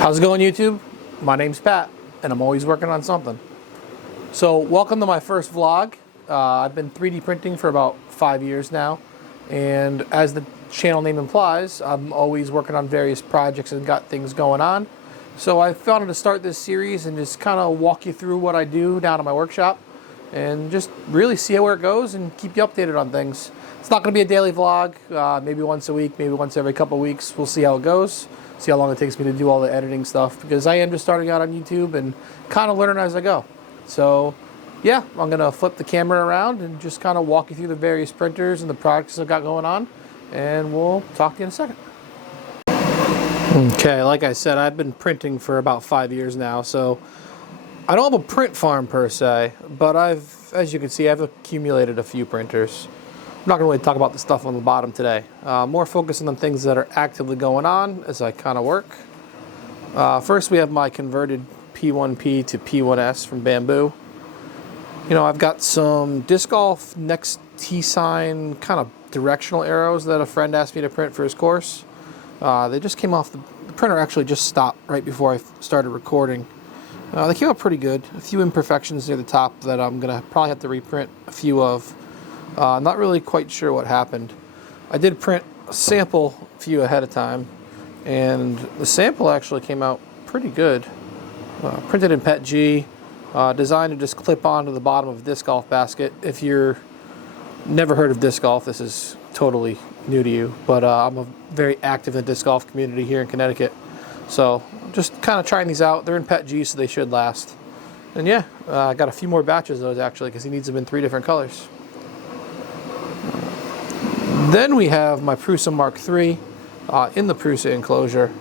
How's it going, YouTube? My name's Pat, and I'm always working on something. So welcome to my first vlog. I've been 3D printing for about 5 years now, and as the channel name implies, I'm always working on various projects and got things going on. So I wanted to start this series and just kind of walk you through what I do down at my workshop and just really see where it goes and keep you updated on things. It's not going to be a daily vlog, maybe once a week, maybe once every couple of weeks. We'll see how it goes. See how long it takes me to do all the editing stuff, because I am just starting out on YouTube and kind of learning as I go. So yeah, I'm gonna flip the camera around and just kind of walk you through the various printers and the projects I've got going on, and we'll talk to you in a second. Okay, like I said, I've been printing for about 5 years now, so I don't have a print farm per se, but as you can see, I've accumulated a few printers. I'm not going to really talk about the stuff on the bottom today. More focusing on things that are actively going on as I kind of work. First, we have my converted P1P to P1S from Bamboo. You know, I've got some disc golf next T-sign kind of directional arrows that a friend asked me to print for his course. They just came off, the printer actually just stopped right before I started recording. They came out pretty good. A few imperfections near the top that I'm going to probably have to reprint a few of. Not really quite sure what happened. I did print a sample a few ahead of time, and the sample actually came out pretty good. Printed in PETG, designed to just clip onto the bottom of a disc golf basket. If you're never heard of disc golf, this is totally new to you, but I'm very active in the disc golf community here in Connecticut. So just kind of trying these out. They're in PETG, so they should last. And yeah, I got a few more batches of those actually, because he needs them in 3 different colors. Then we have my Prusa Mark III in the Prusa enclosure,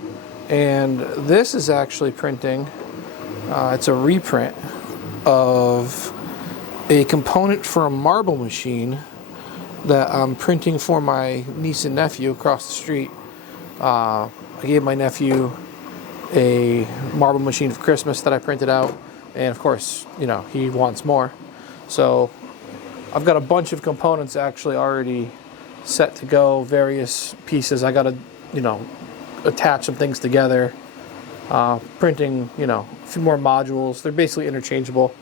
and this is actually printing, it's a reprint of a component for a marble machine that I'm printing for my niece and nephew across the street. I gave my nephew a marble machine for Christmas that I printed out, and of course, you know, he wants more. So I've got a bunch of components actually already set to go, various pieces. I gotta, you know, attach some things together. Printing, you know, a few more modules. They're basically interchangeable.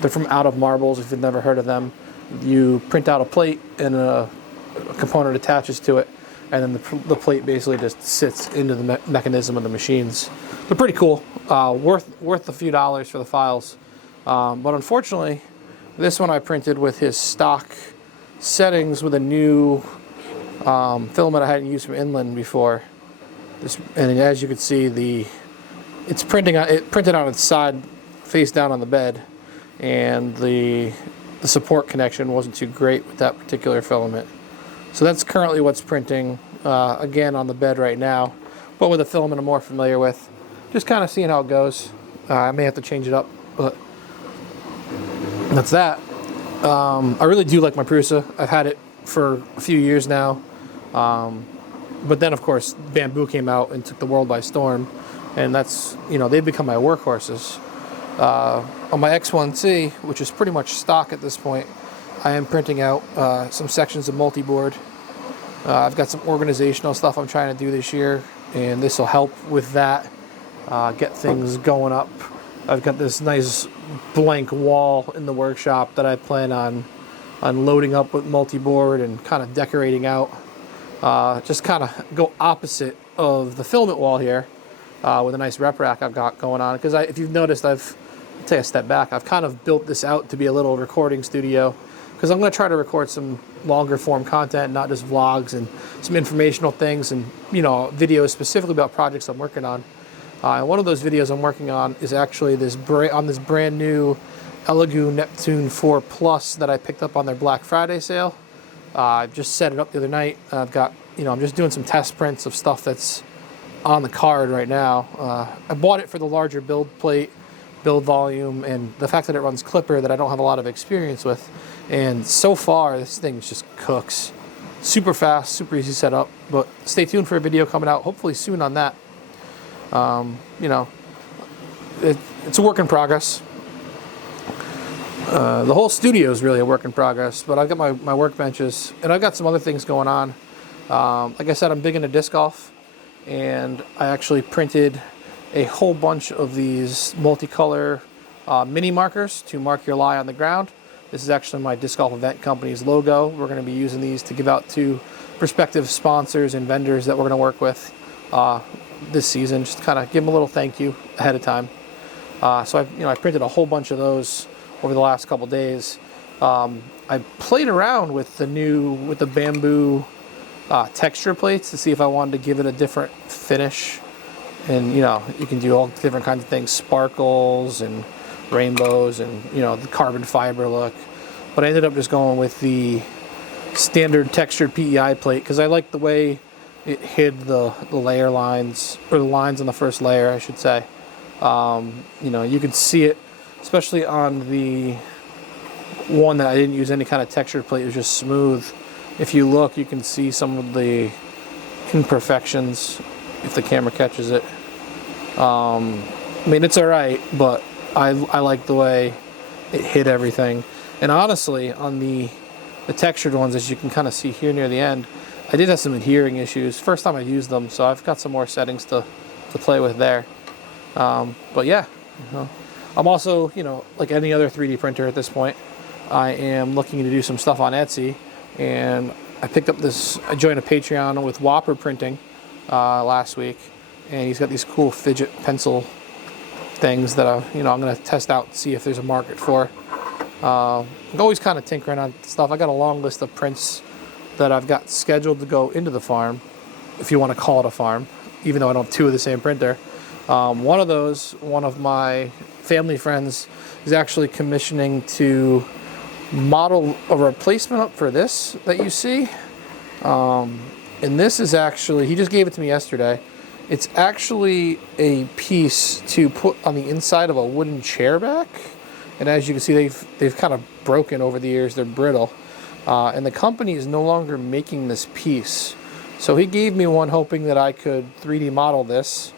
They're from Out of Marbles, if you've never heard of them. You print out a plate and a component attaches to it, and then the plate basically just sits into the mechanism of the machines. They're pretty cool. Worth a few dollars for the files. But unfortunately, this one I printed with his stock settings with a new filament I hadn't used from Inland before. And as you can see, it printed on its side, face down on the bed, and the support connection wasn't too great with that particular filament. So that's currently what's printing again on the bed right now, but with a filament I'm more familiar with. Just kind of seeing how it goes. I may have to change it up, but that's that. I really do like my Prusa. I've had it for a few years now. But then, of course, Bamboo came out and took the world by storm. And that's, you know, they've become my workhorses. On my X1C, which is pretty much stock at this point, I am printing out some sections of multi-board. I've got some organizational stuff I'm trying to do this year, and this will help with that, get things going up. I've got this nice blank wall in the workshop that I plan on loading up with multi-board and kind of decorating out. Just kind of go opposite of the filament wall here with a nice rep rack I've got going on. Because if you've noticed, I'll take a step back. I've kind of built this out to be a little recording studio, because I'm going to try to record some longer form content, not just vlogs, and some informational things, and, you know, videos specifically about projects I'm working on. One of those videos I'm working on is actually this brand new Elegoo Neptune 4 Plus that I picked up on their Black Friday sale. I just set it up the other night. I've got, you know, I'm just doing some test prints of stuff that's on the card right now. I bought it for the larger build plate, build volume, and the fact that it runs Clipper that I don't have a lot of experience with. And so far, this thing just cooks. Super fast, super easy setup. But stay tuned for a video coming out hopefully soon on that. You know, it's a work in progress. The whole studio is really a work in progress, but I've got my workbenches, and I've got some other things going on. Like I said, I'm big into disc golf, and I actually printed a whole bunch of these multicolor mini markers to mark your lie on the ground. This is actually my Disc Golf Event Company's logo. We're going to be using these to give out to prospective sponsors and vendors that we're going to work with this season, just to kind of give them a little thank you ahead of time. So I printed a whole bunch of those over the last couple days. I played around with the bamboo texture plates to see if I wanted to give it a different finish. And you can do all different kinds of things, sparkles and rainbows and the carbon fiber look. But I ended up just going with the standard textured PEI plate because I like the way it hid the layer lines, or the lines on the first layer, I should say. You could see it, especially on the one that I didn't use any kind of textured plate. It was just smooth. If you look, you can see some of the imperfections if the camera catches it. I mean, it's all right, but I like the way it hid everything. And honestly, on the textured ones, as you can kind of see here near the end, I did have some adhering issues. First time I used them, so I've got some more settings to play with there. But yeah, I'm also, like any other 3D printer at this point, I am looking to do some stuff on Etsy, and I joined a Patreon with Whopper Printing last week, and he's got these cool fidget pencil things that I'm going to test out and see if there's a market for. I'm always kind of tinkering on stuff. I got a long list of prints that I've got scheduled to go into the farm, if you want to call it a farm, even though I don't have two of the same printer. One of my family friends is actually commissioning to model a replacement up for this that you see. And this is actually, he just gave it to me yesterday. It's actually a piece to put on the inside of a wooden chair back. And as you can see, they've kind of broken over the years. They're brittle. And the company is no longer making this piece. So he gave me one hoping that I could 3D model this.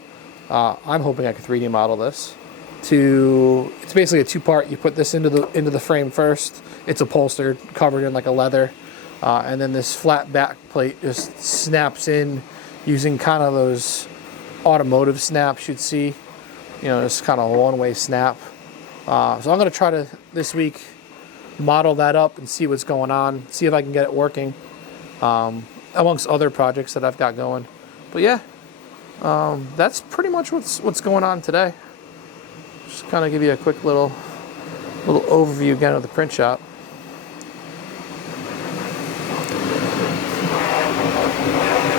I'm hoping I could 3D model this. It's basically a two-part. You put this into the frame first. It's upholstered, covered in like a leather. And then this flat back plate just snaps in using kind of those automotive snaps you'd see. Just kind of a one-way snap. So I'm going to try to, this week, model that up and see what's going on, see if I can get it working, amongst other projects that I've got going. But yeah, that's pretty much what's going on today. Just kind of give you a quick little overview again of the print shop.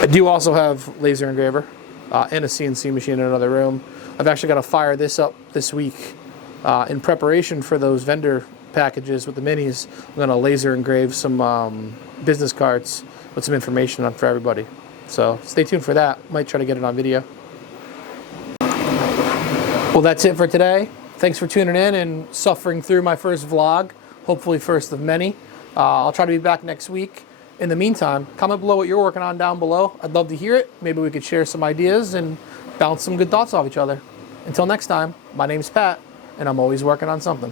I do also have laser engraver and a CNC machine in another room. I've actually got to fire this up this week in preparation for those vendor packages with the minis. I'm going to laser engrave some business cards with some information on for everybody. So stay tuned for that. Might try to get it on video. Well, that's it for today. Thanks for tuning in and suffering through my first vlog. Hopefully first of many. I'll try to be back next week. In the meantime, comment below what you're working on down below. I'd love to hear it. Maybe we could share some ideas and bounce some good thoughts off each other. Until next time, my name's Pat, and I'm always working on something.